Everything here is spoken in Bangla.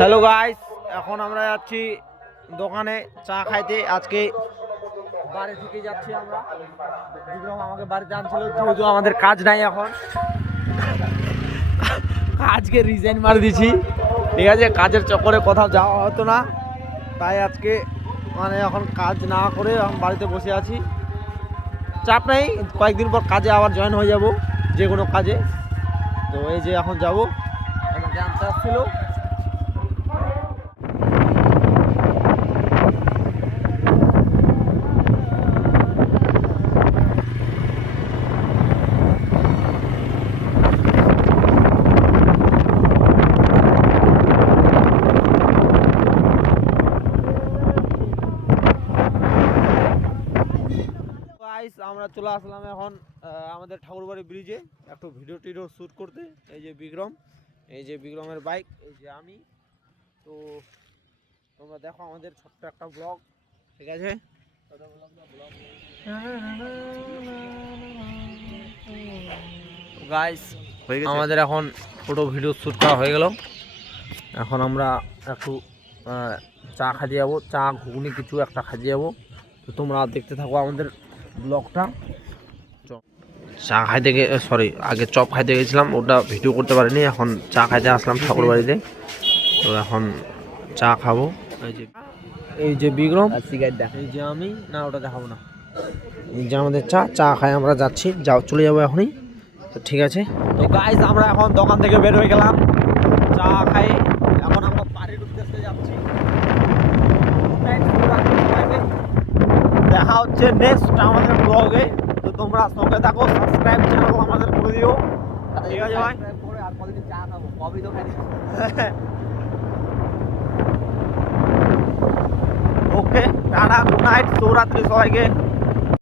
হ্যালো গাইস, এখন আমরা যাচ্ছি দোকানে চা খাইতে। আজকে বাড়ি থেকে যাচ্ছি আমরা। বিক্রম আমাকে বাড়িতে আনছিল, যেহেতু আমাদের কাজ নাই এখন, আজকে রিজাইন মার দিছি। ঠিক আছে, কাজের চক্করে কোথাও যাওয়া হতো না, তাই আজকে মানে এখন কাজ না করে এখন বাড়িতে বসে আছি। চাপ নেই, কয়েকদিন পর কাজে আবার জয়েন হয়ে যাব, যে কোনো কাজে। তো এই যে এখন যাবো, আমাকে আনতে আসছিল। আমরা চলে আসলাম এখন আমাদের ঠাকুরবাড়ি ব্রিজে একটু ভিডিও টিডিও শ্যুট করতে। এই যে বিক্রম, এই যে বিক্রমের বাইক, এই যে আমি। তো তোমরা দেখো আমাদের ছোট্ট একটা ব্লগ, ঠিক আছে। গাইস, আমাদের এখন ফটো ভিডিও শ্যুট করা হয়ে গেল। এখন আমরা একটু চা খাইতে যাবো, চা ঘুগনি কিছু একটা খাইতে যাবো। তো তোমরা দেখতে থাকো আমাদের ব্লগটা। চা খাইতে আগে চপ খাইতে গেছিলাম, ওটা ভিডিও করতে পারিনি। এখন চা খাইতে আসলাম ঠাকুর বাড়িতে। তো এখন চা খাবো। এই যে বিক্রম, এই যে আমি, না ওটা দেখাবো না। এই যে আমাদের চা খাই আমরা যাচ্ছি, চলে যাবো এখনই। তো ঠিক আছে, তো গাইস আমরা এখন দোকান থেকে বের হয়ে গেলাম চা খাই। এখন আমরা বাড়ির উদ্দেশ্যে যাচ্ছি। দেখা হচ্ছে নেক্সট আমাদের ব্লগে। তো তোমরা সঙ্গে থাকো, সাবস্ক্রাইব চ্যানেল আমাদের করে দিও, ঠিক আছে ভাই। আর কতদিন চা খাবো, কবে তো খাই। ওকে, টাটা, গুড নাইট, শুভরাত্রি সবাইকে।